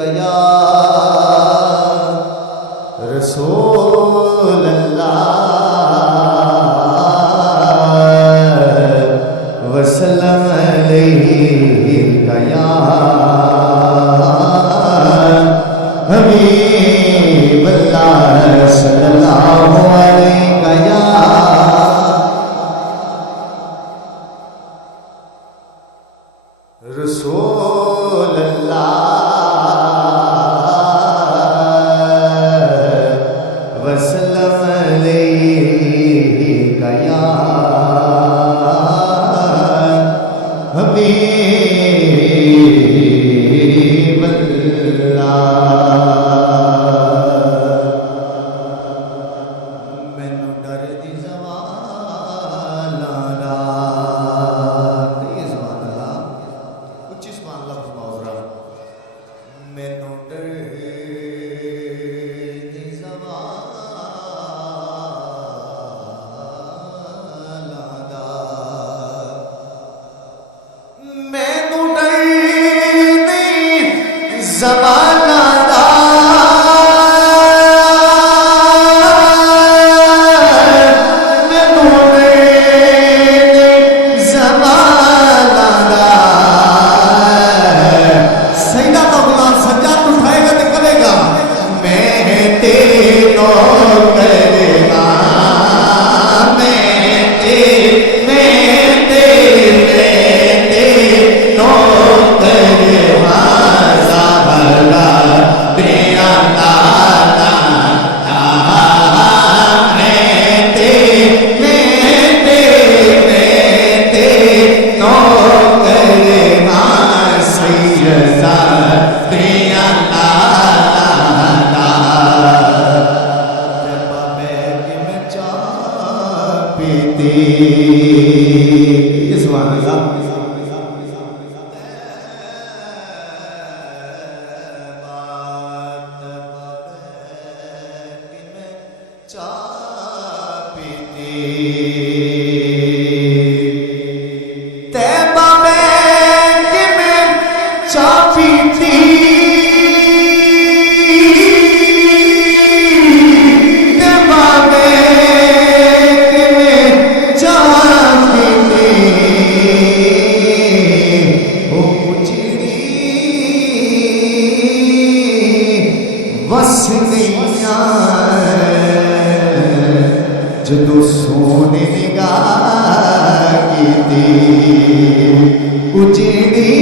या रसूल अल्लाह वसल्लम अलैका या हबीब अल्लाह सल्लल्लाहु अलैका या रसूल अल्लाह वसल्लम अलैका या हबीब अल्लाह। मैनू डर दी ज़वालां दा मैनू डर दी ज़वालां दा मैनू डर दी ज़वालां दा मैनू डर दी ज़वालां दा सैयदा का गुलाम सज्जाद उठाएगा तो करेगा मैं तेरो करेगा मैं तेरो करेगा ज़हरा तेरा लाला मैं तेरो करेगा सैयदा तेरा लाला जब बैग में चाय पीती सुभान अल्लाह तैबा बैग में चाय पीती तैबा बैग में चाय पीती ओ उजड़ी बस गईया जदों सोने निगाह कीती उजड़ी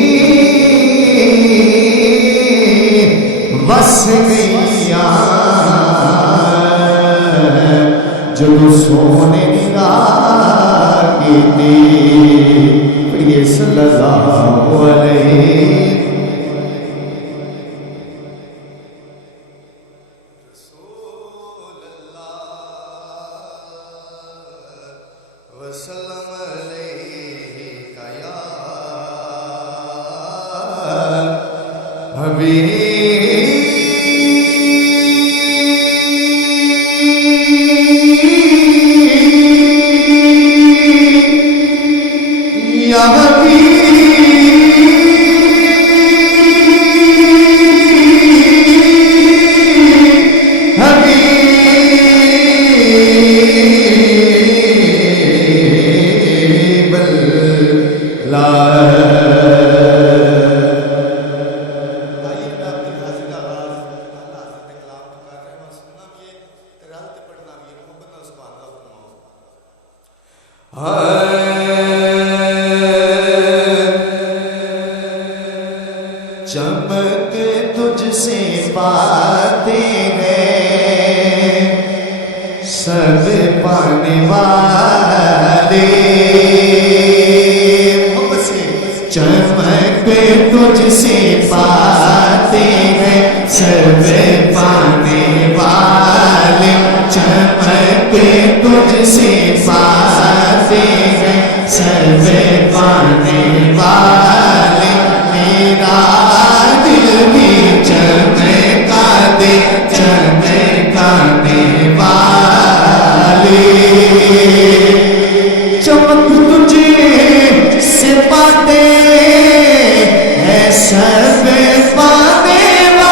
बस गईया जदों सोने निगाह कीती पढ़िए सल्लल्लाहु अलैहि वसल्लम अलैका या हबीब या हबीब चमक तुझसे पाते हैं सब पाने वाले चमक तुझसे पाते हैं सब पाने वाले चमक तुझसे पाते हैं सब पाने वाले मेरा दिल भी चमका दे चमकाने वाले चमक तुझे से पाते हैं सब पाने वाले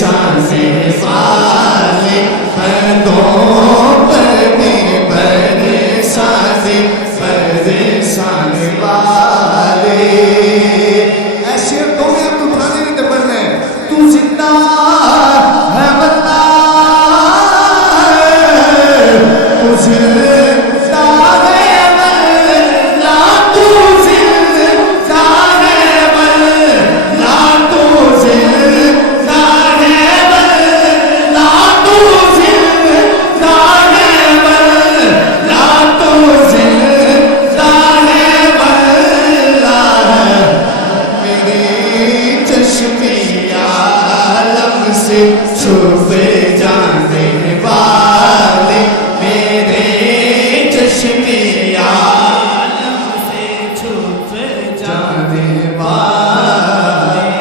बरसाने वाले बंदों पर भी बरसाने वाले। ऐसे दो हैं तू खाने नहीं पढ़ने, तू जिंदा है बंदा, तू जिंदा है बंदा, तू जिंदा है बंदा, तू जिंदा है बंदा, तू जिंदा है बंदा, तू जिंदा है बंदा। मेरे चश्मे आलम से छुप जाने वाले, मेरे चश्मे आलम से छुप जाने वाले।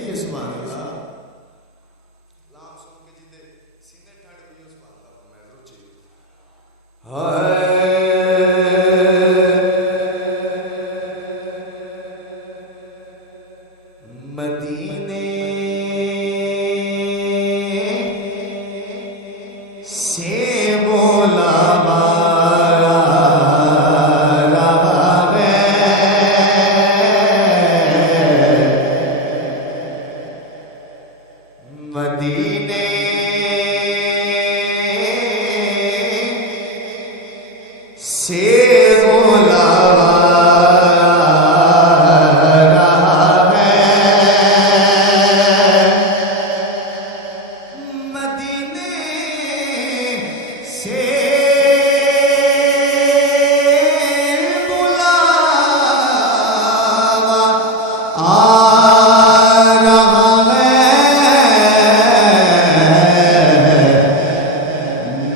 ये सुभान अल्लाह लाम सुन के जिंदे सीने ठाड़ भी सुभान अल्लाह मैं रुचि मदीने से बोला मदीने से बोला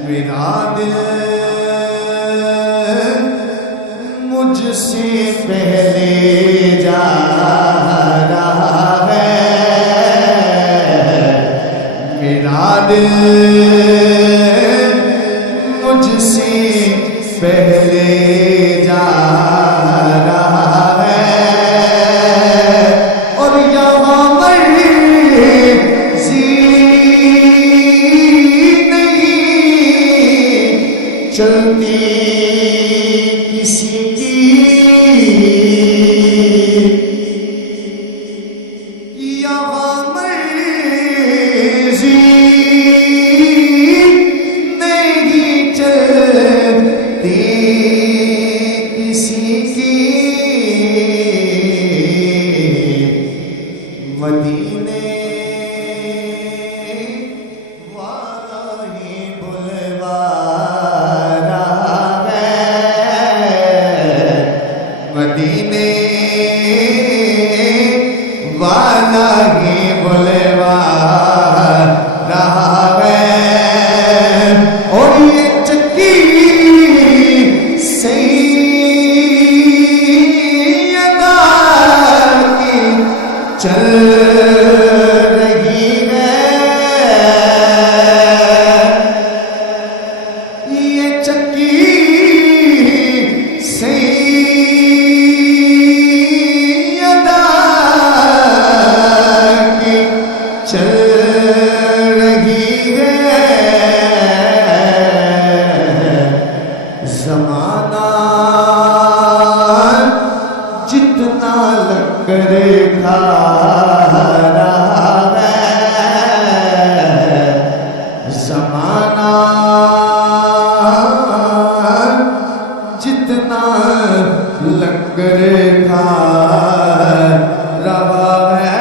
मेरा दिल मुझसे पहले जा रहा है, मेरा दिल मुझसे पहले जा रहा है। और यहाँ मर्ज़ी चलती किसी की, यहाँ मर्ज़ी नहीं चलती किसी की। मदीने वाला ही बुलवा मदीने वाला ही बुलवा रहा है। और ये चक्की सैयदा की चल रही है, ये चक्की चल रही है। ज़माना जितना लंगर खा रहा है, ज़माना जितना लंगर खा रहा है।